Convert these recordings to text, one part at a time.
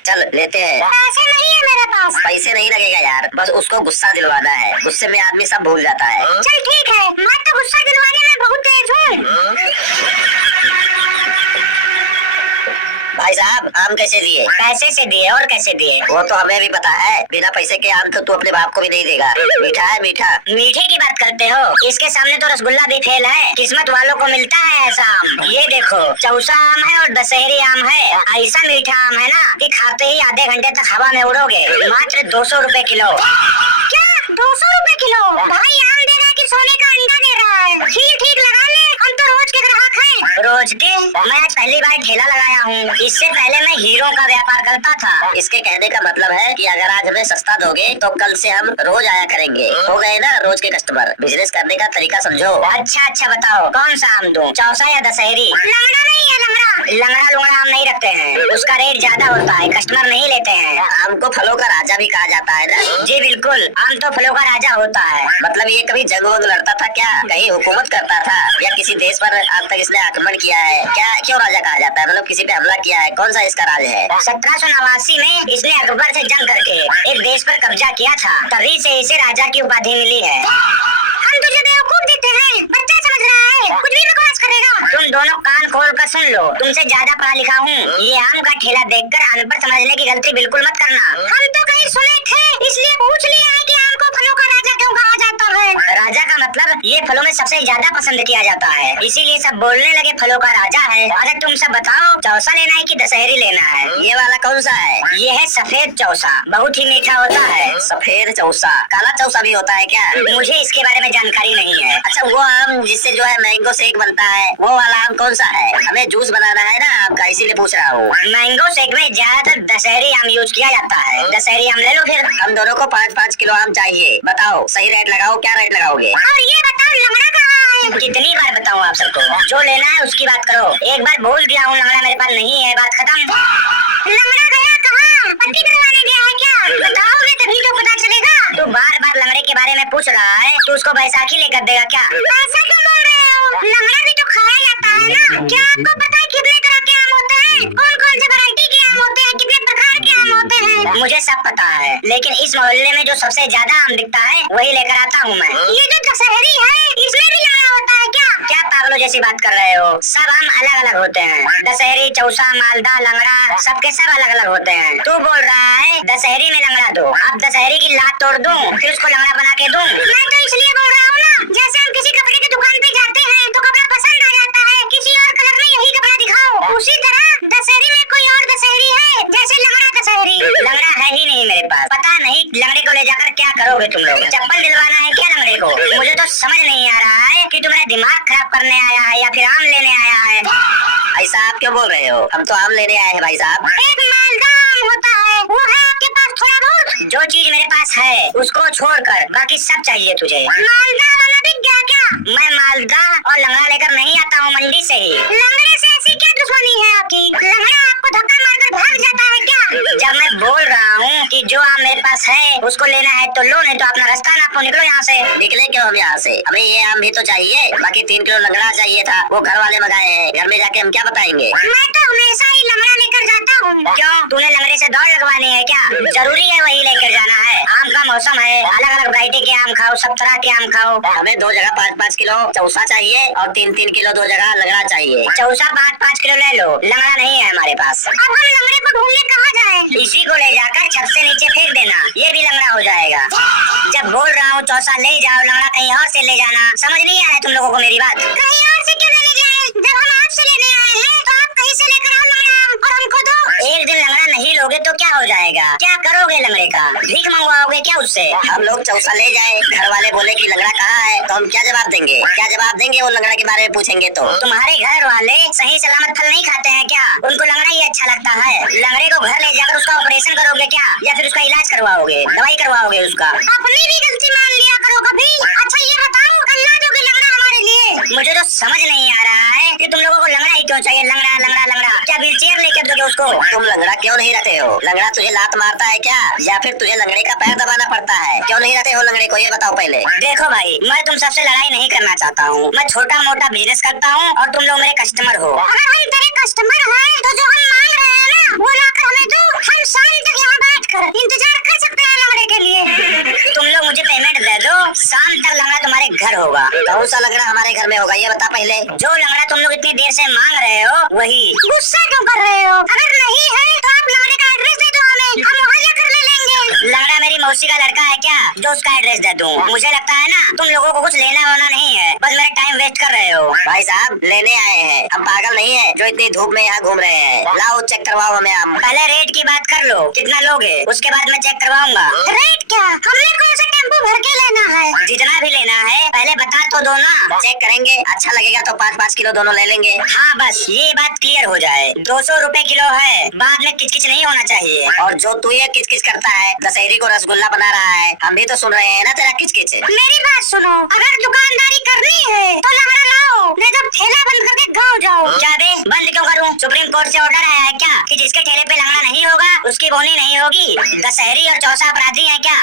चल लेते हैं। पैसे नहीं है मेरे पास। पैसे नहीं लगेगा यार, बस उसको गुस्सा दिलवाना है। गुस्से में आदमी सब भूल जाता है। चल ठीक है, मैं तो गुस्सा दिलवाने में बहुत तेज हूँ। भाई साहब आम कैसे दिए? पैसे से दिए और कैसे दिए? वो तो हमें भी पता है, बिना पैसे के आम तो तू अपने बाप को भी नहीं देगा। मीठा है मीठा। मीठे की बात करते हो, इसके सामने तो रसगुल्ला भी फेल है। किस्मत वालों को मिलता है ऐसा आम। ये देखो चौसा आम है और दशहरी आम है। ऐसा मीठा आम है ना कि खाते ही आधे घंटे तक हवा में उड़ोगे। मात्र 200 रुपए किलो। क्या 200 रुपए किलो? भाई आम दे रहा है कि सोने का अंडा दे रहा है? ठीक लगा ले, हम तो रोज के ग्राहक हैं। रोज के? मैं आज पहली बार ठेला लगाया हूँ। इससे पहले मैं हीरो का व्यापार करता था। इसके कहने का मतलब है कि अगर आज हमें सस्ता दोगे तो कल से हम रोज आया करेंगे। हो गए ना रोज के कस्टमर। बिजनेस करने का तरीका समझो। अच्छा बताओ कौन सा आम दूं? चौसा या दशहरी? लंगड़ा नहीं है लंगड़ा। लंगड़ा लुंगड़ा आम नहीं रखते हैं, उसका रेट ज्यादा होता है, कस्टमर नहीं लेते हैं। आम को फलों का राजा भी कहा जाता है ना? जी बिल्कुल, आम तो फलों का राजा होता है। मतलब ये कभी जंग वंग लड़ता था क्या? कहीं हुकूमत करता था या किसी देश पर आज तक इसने आक्रमण किया है क्या? क्यों राजा कहा जाता है? मतलब किसी पे हमला किया है? कौन सा इसका राज है? 1789 में इसने अकबर से जंग करके एक देश पर कब्जा किया था, तभी से इसे राजा की उपाधि मिली है। हम तुझे बेवकूफ देते हैं, बच्चा समझ रहा है, कुछ भी बकवास करेगा। तुम दोनों कान खोल कर सुन लो, तुमसे ज्यादा पढ़ा लिखा हूँ। ये आम का ठेला देखकर अनपढ़ समझने की गलती बिल्कुल मत करना। हम तो कहीं सुने थे, इसलिए पूछ लिया है कि आम को फलों का राजा क्यों कहा जाता है। राजा का मतलब ये फलों में सबसे ज्यादा पसंद किया जाता है, इसीलिए सब बोलने लगे फलों का राजा है। अगर तुम सब बताओ चौसा लेना है कि दशहरी लेना है? ये वाला कौन सा है? ये है सफेद चौसा, बहुत ही मीठा होता है। सफेद चौसा? काला चौसा भी होता है क्या? मुझे इसके बारे में जानकारी नहीं है। अच्छा वो आम जिससे जो है मैंगो शेक बनता है, वो वाला आम कौन सा है? हमें जूस बनाना है ना आपका, इसीलिए पूछ रहा हूँ। मैंगो शेक में ज्यादातर दशहरी आम यूज किया जाता है। दशहरी आम ले लो फिर। हम दोनों को 5-5 किलो आम चाहिए। बताओ सही रेट लगाओ, क्या रेट लगाओगे? और ये बताओ लंगड़ा कहाँ है? कितनी बार बताऊँ आप सबको, जो लेना है उसकी बात करो। एक बार बोल दिया हूँ लंगड़ा मेरे पास नहीं है, बात खत्म। लंगड़ा गया कहाँ? पट्टी करवाने गया है क्या? बताओगे तभी तो पता चलेगा। तू बार लंगड़े के बारे में पूछ रहा है, तू उसको बैसाखी लेकर देगा क्या? ऐसा क्यों बोल रहे हो? लंगड़ा भी तो खाया जाता है ना। क्या आपको पता है कितने तरह के आम होते हैं? कौन से वैरायटी के आम होते हैं? कितने प्रकार के आम होते हैं? मुझे सब पता है, लेकिन इस मोहल्ले में जो सबसे ज्यादा आम दिखता है वही लेकर आता हूँ मैं। ये जो दशहरी है इसमें भी लंगड़ा होता है क्या? क्या पागलों जैसी बात कर रहे हो? सब आम अलग अलग होते हैं। दशहरी, चौसा, मालदा, लंगड़ा सबके सब अलग अलग होते हैं। तू बोल रहा है दशहरी में लंगड़ा दो, अब दशहरी की लात तोड़ दूं फिर उसको लंगड़ा बना के दूं? मैं तो इसलिए बोल रहा हूँ ना, जैसे हम किसी कपड़े की दुकान पे जाते हैं तो कपड़ा पसंद आ जाता है, किसी और कलर में यही कपड़ा दिखाओ, उसी तरह दशहरी में कोई और दशहरी है, जैसे लंगड़ा दशहरी। लंगड़ा है ही नहीं मेरे पास। पता नहीं लंगड़े को ले जाकर क्या करोगे तुम लोग? चप्पल दिलवाना है क्या लंगड़े को? मुझे तो समझ नहीं आ रहा है कि तुम्हारा दिमाग खराब करने आया है या फिर आम लेने आया है। ऐसा आप क्यों बोल रहे हो? हम तो आम लेने आए हैं भाई साहब। एक मालदा आम होता है, वो है आपके पास थोड़ा बहुत? जो चीज मेरे पास है उसको छोड़कर बाकी सब चाहिए तुझे। मालदा वाला बिक गया क्या? मैं मालदा और लंगड़ा लेकर नहीं आता हूँ मंडी से ही। लंगड़े से ऐसी क्या दुश्मनी है आपकी? लंगड़ा आपको धक्का मारकर भाग जाता है क्या? जब मैं बोल रहा हूँ कि जो आम मेरे पास है उसको लेना है तो लो, नहीं तो अपना रास्ता नापो, निकलो यहाँ से। निकले क्यों हम यहाँ से? हमें ये आम भी तो चाहिए। बाकी 3 किलो लंगड़ा चाहिए था, वो घर वाले मंगाए हैं। घर में जाके हम क्या बताएंगे? मैं तो हमेशा ही लंगड़ा लेकर जाता हूँ। क्यों तूने लंगड़े से दौड़ लगवानी है क्या? जरूरी है वही लेकर जाना है? आम का मौसम है, अलग अलग वैरायटी के आम खाओ, सब तरह के आम खाओ। हमें 2 जगह 5-5 किलो चौसा चाहिए और 3-3 किलो 2 जगह लंगड़ा चाहिए। चौसा 5-5 किलो ले लो, लंगड़ा नहीं है हमारे पास। अब हम लंगड़े को ढूंढने कहाँ जाए? इसी को ले जाकर छत से नीचे फेंक देना, ये भी लंगड़ा हो जाएगा। जब बोल रहा हूँ चौसा ले जाओ, लंगड़ा कहीं और से ले जाना। समझ नहीं आ रहा है तुम लोगों को मेरी बात? कहीं और से क्यों लेने जाए? जब हम आपसे लेने आए हैं तो आप कहीं से लेकर आओ लंगड़ा और हमको दो। एक दिन लंगड़ा नहीं लोगे तो क्या हो जाएगा? क्या करोगे लंगड़े का? भीख मंगवाओगे क्या उससे? हम लोग चौसा ले जाए, घर वाले बोले कि लंगड़ा कहाँ है, तो हम क्या जवाब देंगे? क्या जवाब देंगे? वो लंगड़ा के बारे में पूछेंगे तो? तुम्हारे घर वाले सही सलामत फल नहीं खाते हैं क्या? उनको लंगड़ा ही अच्छा लगता है। लंगड़े को घर ले जाकर उसका ऑपरेशन करोगे क्या, या फिर उसका इलाज करवाओगे, दवाई करवाओगे उसका? अपनी भी गलती मान लिया करो कभी। अच्छा ये बताओ अल्लाह दोगे लंगड़ा हमारे लिए? मुझे तो समझ नहीं आ रहा है कि तुम लोगों को लंगड़ा ही क्यों चाहिए? लंगड़ा लंगड़ा लंगड़ा, क्या व्हीलचेयर लेकर दोगे उसको? तुम लंगड़ा क्यों नहीं रखते हो? लंगड़ा तुझे लात मारता है क्या, या फिर तुझे लंगड़े का पैर दबाना पड़ता है? क्यों नहीं रखते हो लंगड़े को, ये बताओ पहले। देखो भाई, मैं तुम सबसे लड़ाई नहीं करना चाहता हूँ। मैं छोटा मोटा बिजनेस करता हूँ और तुम लोग मेरे कस्टमर हो। अगर हम तेरे कस्टमर हैं तो जो हम मांग रहे हैं ना वो लाकर हमें दो, हम कौन सा लंगड़ा हमारे घर में होगा ये बता पहले। जो लंगड़ा तुम लोग इतनी देर से मांग रहे हो वही। गुस्सा क्यों कर रहे हो? अगर नहीं है तो आप लंगड़े का एड्रेस दे दो हमें, हम मुहैया कर लेंगे। लंगड़ा मेरी मौसी का लड़का है क्या जो उसका एड्रेस दे दूं? मुझे लगता है ना तुम लोगों को कुछ लेना होना नहीं है, बस मेरा टाइम वेस्ट कर रहे हो। भाई साहब लेने आए हैं, हम पागल नहीं है जो इतनी धूप में यहाँ घूम रहे हैं। लाओ चेक करवाओ हमें आम। पहले रेट की बात कर लो, कितना लोगे उसके बाद मैं चेक करवाऊंगा। रेट क्या? हमने कौन सा टेम्पो भर के लेना है? जितना भी लेना है पहले बता तो दो ना। चेक करेंगे, अच्छा लगेगा तो 5-5 किलो दोनों ले लेंगे। हाँ बस ये बात क्लियर हो जाए। 200 रुपए किलो है, बाद में किचकिच नहीं होना चाहिए। और जो तू ये किचकिच करता है, दशहरी को रसगुल्ला बना रहा है, हम भी तो सुन रहे हैं ना तेरा किचकिच। मेरी बात सुनो, अगर दुकानदारी करनी है तो लंगड़ा लाओ, नहीं तो ठेला बंद करके गाँव जाओ। क्या बे बंद क्यों करूँ? सुप्रीम कोर्ट से ऑर्डर आया है क्या कि जिसके ठेले पे लंगड़ा नहीं होगा उसकी बोनी नहीं होगी? दशहरी और चौसा अपराधी है क्या?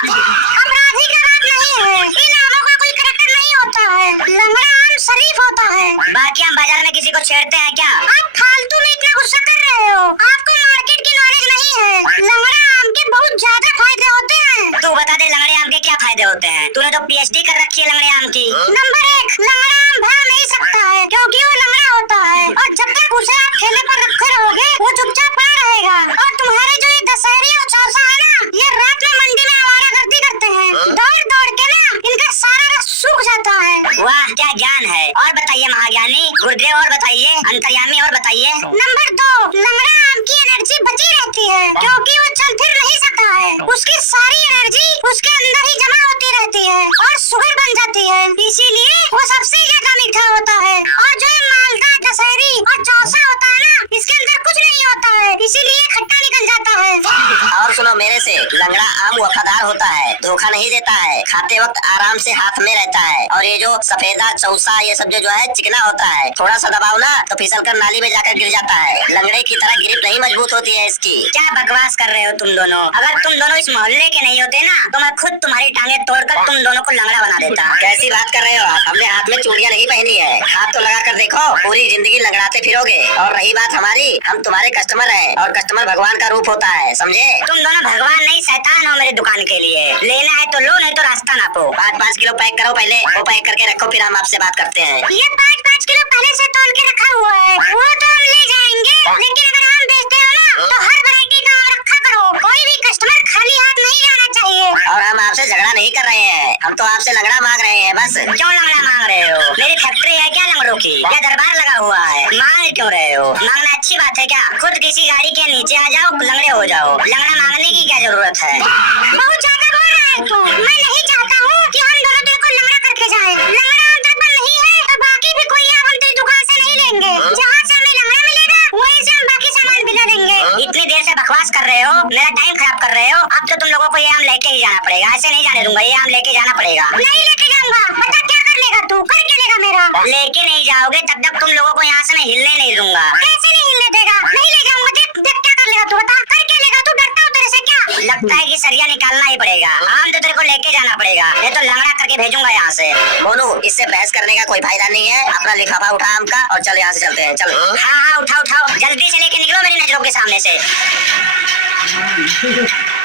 अपराधी का बात नहीं है, इन आमों का कोई करैक्टर नहीं होता है। लंगड़ा आम शरीफ होता है। बाकी हम बाजार में किसी को छेड़ते हैं क्या? आप फालतू में इतना गुस्सा कर रहे हो, आपको मार्केट की नॉलेज नहीं है। लंगड़ा आम के बहुत ज्यादा फायदे होते हैं। तू बता दे लंगड़े आम के क्या फायदे होते हैं? तूने तो PhD कर रखी है लंगड़े आम की। नंबर 1, लंगड़ा आम भाग नहीं सकता है क्योंकि वो लंगड़ा होता है, और जब तक उसे आप ठेले पर रखे रहोगे वो चुपचाप पड़ा रहेगा। और तुम्हारे जो ये दशहरी और चौसा है ना, ये रात में मंडी में आवारागर्दी करते हैं, दौड़ दौड़ के ना इनका सारा रस सूख जाता है। वाह क्या ज्ञान है। और बताइए महाज्ञानी गुरुदेव, और बताइए अंतर्यामी, और बताइए। नंबर 2, लंगड़ा आम की एनर्जी बची रहती है क्योंकि वो चल फिर नहीं सकता है। उसकी सारी एनर्जी उसके अंदर ही जमा होती रहती है और शुगर बन जाती है, इसीलिए वो सबसे ज्यादा मीठा होता है। और जो ये मालदा, दशहरी और चौसा होता है ना, इसके अंदर कुछ नहीं होता है, इसीलिए खट्टा निकल जाता है। और सुनो मेरे से, लंगड़ा आम वफादार होता है, धोखा नहीं देता है, खाते वक्त आराम से हाथ में रहता है। और ये जो सफेदा, चौसा, ये सब जो है चिकना होता है, थोड़ा सा दबाओ ना तो फिसल कर नाली में जाकर गिर जाता है। लंगड़े की तरह ग्रिप नहीं मजबूत होती है इसकी। क्या बकवास कर रहे हो तुम दोनों? अगर तुम दोनों इस मोहल्ले के नहीं होते ना तो मैं खुद तुम्हारी टांगे तोड़कर तुम दोनों को लंगड़ा बना देता। कैसी बात कर रहे हो आप? हमने हाथ में चूड़ियां नहीं पहनी है, हाथ तो लगा कर देखो, पूरी जिंदगी लंगड़ाते फिरोगे। और रही बात हमारी, हम तुम्हारे कस्टमर हैं और कस्टमर भगवान का रूप होता है, समझे? तुम दोनों भगवान नहीं शैतान हो मेरी दुकान के लिए। लेना है तो लो, नहीं तो रास्ता नापो। 5-5 किलो पैक करो पहले, वो पैक करके रखो, फिर हम आपसे बात करते हैं। ये 5-5 किलो पहले से तोल के रखा हुआ है, वो तो हम ले जाएंगे, लेकिन अगर आम बेचते हो ना तो हर वैरायटी का आम रखा करो। कोई भी कस्टमर खाली हाथ नहीं जाना चाहिए। और हम आपसे झगड़ा नहीं कर रहे हैं, हम तो आपसे लंगड़ा मांग रहे हैं बस। क्यों लंगड़ा मांग रहे हो? मेरी फैक्ट्री है क्या लंगड़ों की, या दरबार लगा हुआ है? मांग क्यों रहे हो? मांगना अच्छी बात है क्या? खुद किसी गाड़ी के नीचे आ जाओ, लंगड़े हो जाओ। लंगड़ा मांगने की क्या जरूरत है? बहुत ज्यादा बोल रहा है तू। मैं नहीं चाहता हूँ कि हम दोनों तेरे को लंगड़ा करके जाए। लंगड़ा आम दरबार नहीं है तो बाकी भी कोई आम हम तेरी दुकान से नहीं लेंगे। जहाँ से हमें लंगड़ा मिलेगा वहीं से हम बाकी सामान भी ले लेंगे। इतनी देर से बकवास कर रहे हो, मेरा टाइम खराब कर रहे हो। अब तो तुम लोगों को ये आम लेके ही जाना पड़ेगा, ऐसे नहीं जाने दूंगा। ये आम लेके जाना पड़ेगा। नहीं लेके जाऊंगा। बता क्या कर लेगा तू? कर क्या लेगा मेरा? लेके नहीं जाओगे तब तक तुम लोगों को यहाँ से मैं हिलने नहीं दूंगा। कैसे नहीं हिलने देगा? नहीं ले जाऊंगा। देख क्या कर लेगा तू, बता कर क्या लेगा तू? डरता हूँ तेरे से क्या? लगता है कि सरिया निकालना ही पड़ेगा। आम तो तेरे को लेके जाना पड़ेगा, नहीं तो लंगड़ा करके भेजूंगा यहाँ से। मोनू, इससे बहस करने का कोई फायदा नहीं है, अपना लिफाफा उठा आम का और चल यहाँ से चलते हैं। चल। हाँ हाँ उठाओ उठाओ, जल्दी से लेके निकलो मेरी नजरों के सामने से।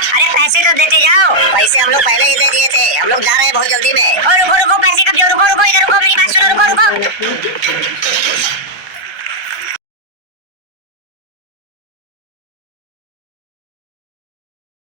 अरे पैसे तो देते जाओ। पैसे हम लोग पहले ही दे दिए थे, हम लोग जा रहे हैं बहुत जल्दी में। रुको रुको, पैसे कब? रुको रुको, इधर रुको, मेरी बात सुनो, रुको रुको।